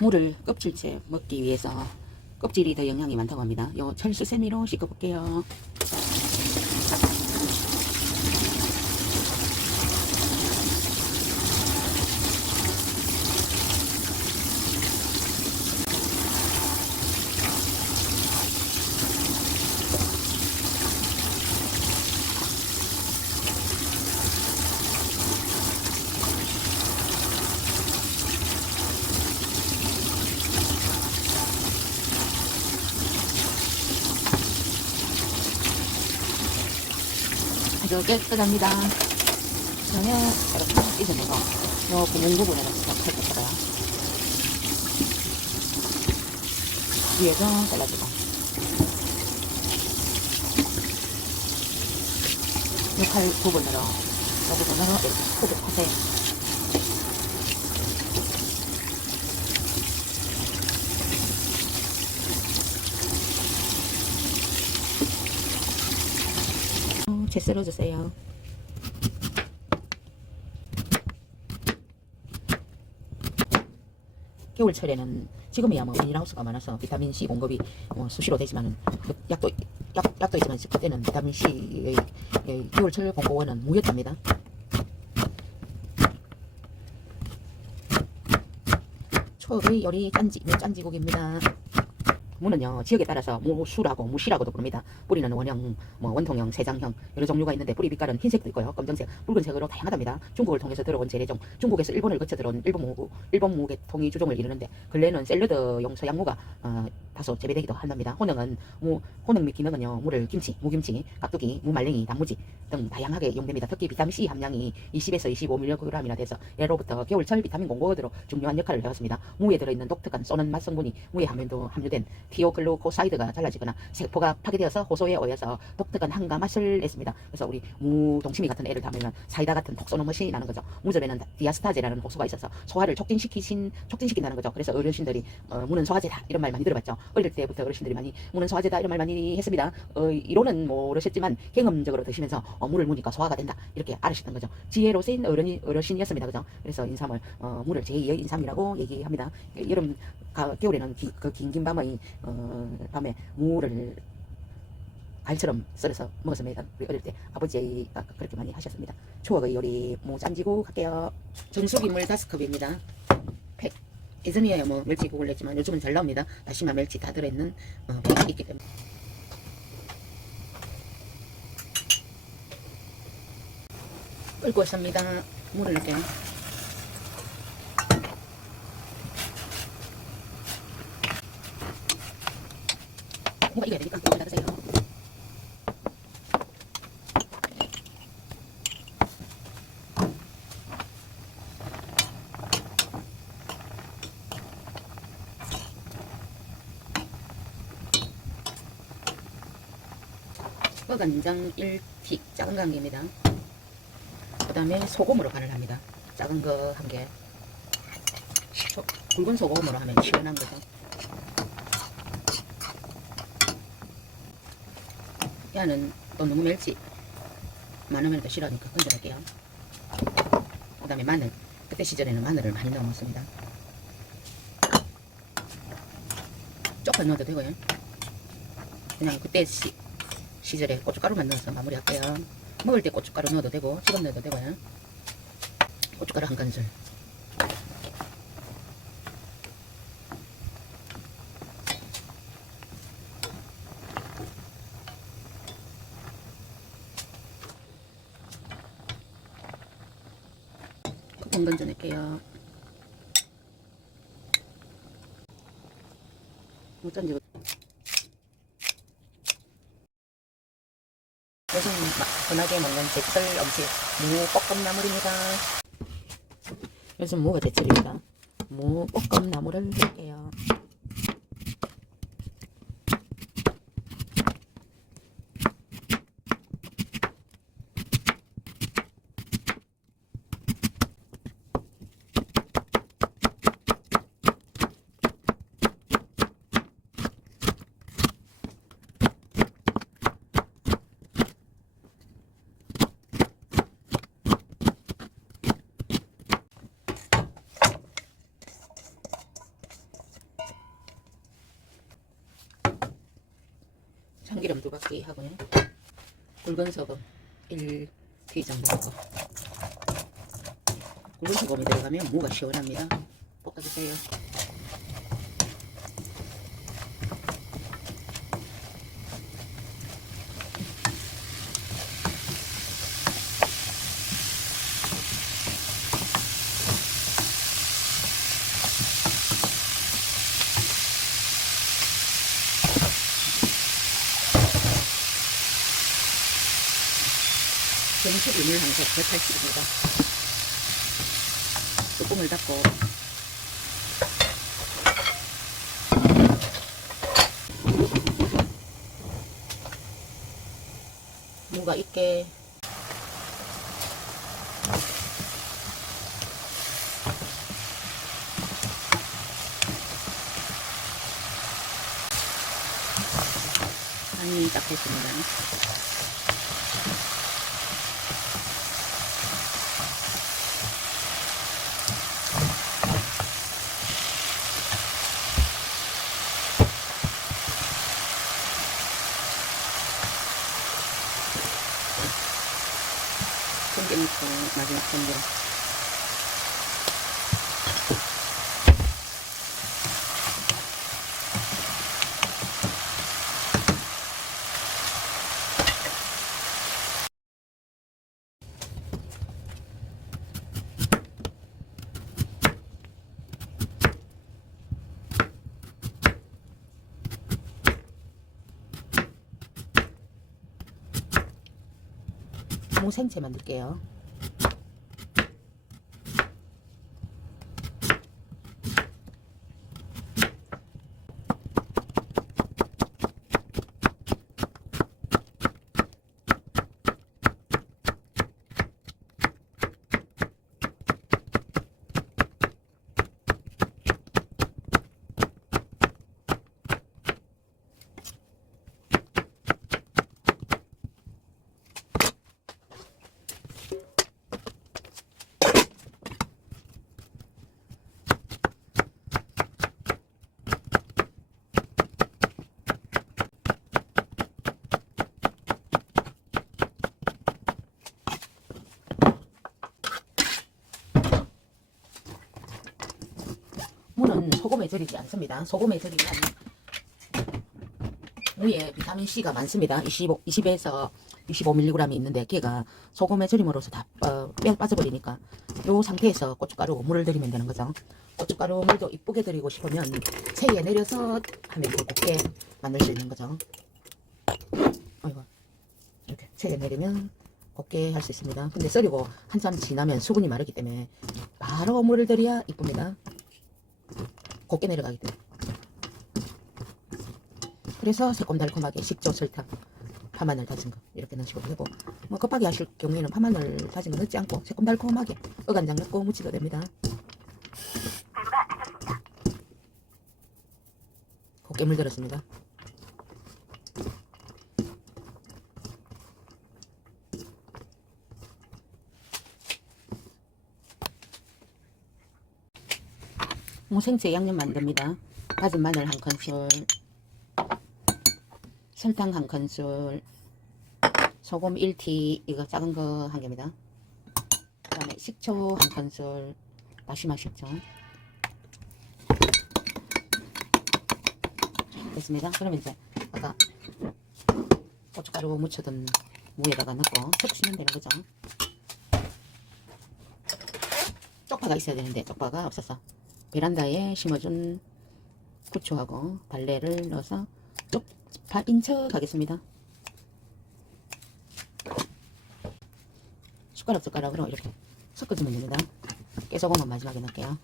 무를 껍질째 먹기 위해서 껍질이 더 영양이 많다고 합니다. 요 철수세미로 씻어볼게요. 아주 깨끗합니다. 그러면 이렇게 찢어내고 요 구멍 부분에는 살짝 살짝요 위에서 잘라주고 요 칼 부분으로 요 부분으로 이렇게 크게 파세요. 채 썰어주세요. 겨울철에는 지금이야 뭐 비닐하우스가 많아서 비타민C 공급이 수시로 되지만 약도 있지만 그때는 비타민C의 겨울철 공급원은 무였답니다. 초의 요리 짠지국입니다. 무는요 지역에 따라서 무수라고 무시라고도 부릅니다. 뿌리는 원형, 원통형, 세장형 여러 종류가 있는데 뿌리 빛깔은 흰색도 있고요, 검정색, 붉은색으로 다양하답니다. 중국을 통해서 들어온 재래종, 중국에서 일본을 거쳐 들어온 일본 무계통이 주종을 이루는데 근래는 샐러드용 서양무가 다소 재배되기도 한답니다. 혼능 및 기능은요 무를 무김치, 깍두기, 무말랭이, 단무지 등 다양하게 이용됩니다. 특히 비타민C 함량이 20에서 25mg이나 돼서 예로부터 겨울철 비타민 공급으로 중요한 역할을 해왔습니다. 무에 들어있는 독특한 쏘는 맛 성분이 무에 함유된 티오글루코사이드가 달라지거나 세포가 파괴되어서 호소에 의해서 독특한 한가 맛을 냈습니다. 그래서 우리 무동치미 같은 애를 담으면 사이다 같은 톡 쏘는 맛이 나는 거죠. 무즙에는 디아스타제라는 호소가 있어서 소화를 촉진시킨다는 거죠. 그래서 어르신들이 무는 소화제다 이런 말 많이 들어봤죠. 어릴 때부터 어르신들이 많이 무는 소화제다 이런 말 많이 했습니다. 이론은 모르셨지만 경험적으로 드시면서 무를 무니까 소화가 된다 이렇게 알으셨던 거죠. 지혜로운 어르신이었습니다. 그죠? 그래서 인삼을 무를 제2의 인삼이라고 얘기합니다. 여름 겨울에는 긴 밤의 밤에 무를 갈처럼 썰어서 먹었습니다. 우리 어릴 때 아버지가 그렇게 많이 하셨습니다. 추억의 요리 무 짠지국 할게요. 정수기 물 5컵입니다. 예전이야 뭐 멸치국을 냈지만 요즘은 잘 나옵니다. 다시마 멸치 다 들어있는 팩이 있기 때문에. 끓고 있습니다. 물을 넣을게요. 뭐가 익어야 되니까 이거 닫으세요. 간장 1티 작은 거 1개입니다. 그 다음에 소금으로 간을 합니다. 작은 거 1개. 굵은 소금으로 하면 시원한 거죠. 야는 또 너무 멸치 많으면 또 싫어하니까 건져낼게요. 그 다음에 마늘, 그때 시절에는 마늘을 많이 넣어 먹습니다. 조금 넣어도 되고요. 그냥 그때 시절에 고춧가루만 넣어서 마무리할게요. 먹을 때 고춧가루 넣어도 되고 지금 넣어도 되고요. 고춧가루 1큰술, 콩 건져낼게요. 무짠지고 요즘 흔하게 먹는 제철 음식 무볶음나물입니다. 요즘 무가 제철입니다. 무볶음나물을 할게요. 참기름 2바퀴 하고요. 굵은 소금 1티 정도 넣고, 굵은 소금이 들어가면 무가 시원합니다. 볶아주세요. 정식 이물 항속 180입니다. 뚜껑을 닫고 무가 익게 간이 딱 됐습니다. 참기름 넣고 마지막 참기름. 무 생채 만들게요. 무는 소금에 절이지 않습니다. 소금에 절이면 무에 비타민C가 많습니다. 20에서 25mg이 있는데 걔가 소금에 절임으로써 다 빠져버리니까 이 상태에서 고춧가루 물을 들이면 되는 거죠. 고춧가루 물도 이쁘게 들이고 싶으면 체에 내려서 하면 더 곱게 만들 수 있는 거죠. 어이구, 이렇게 체에 내리면 곱게 할 수 있습니다. 근데 썰이고 한참 지나면 수분이 마르기 때문에 바로 물을 들여야 이쁩니다. 곱게 내려가기 때문에. 그래서 새콤달콤하게 식초, 설탕, 파마늘 다진 거 이렇게 넣으시고 되고, 뭐 급하게 하실 경우에는 파마늘 다진 거 넣지 않고 새콤달콤하게 어간장 넣고 무치도 됩니다. 곱게 물들었습니다. 생채 양념 만듭니다. 다진 마늘 1큰술, 설탕 1큰술, 소금 1티, 이거 작은 거 1개입니다. 그 다음에 식초 1큰술, 다시마 식초. 됐습니다. 그러면 이제 아까 고춧가루 묻혀둔 무에다가 넣고 섞으시면 되는 거죠. 쪽파가 있어야 되는데 쪽파가 없어서 베란다에 심어준 부추하고 달래를 넣어서 쪽파인 척 하겠습니다. 숟가락으로 이렇게 섞어주면 됩니다. 깨소금은 마지막에 넣을게요.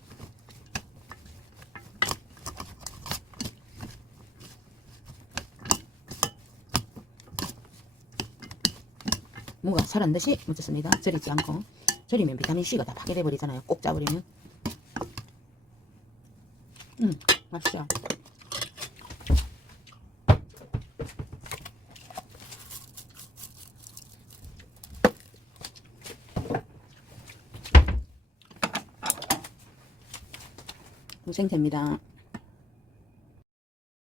무가 살은 듯이 묻혔습니다. 절이지 않고. 절이면 비타민C가 다 파괴돼 버리잖아요. 꼭 짜버리면. 맛있어요. 생채입니다.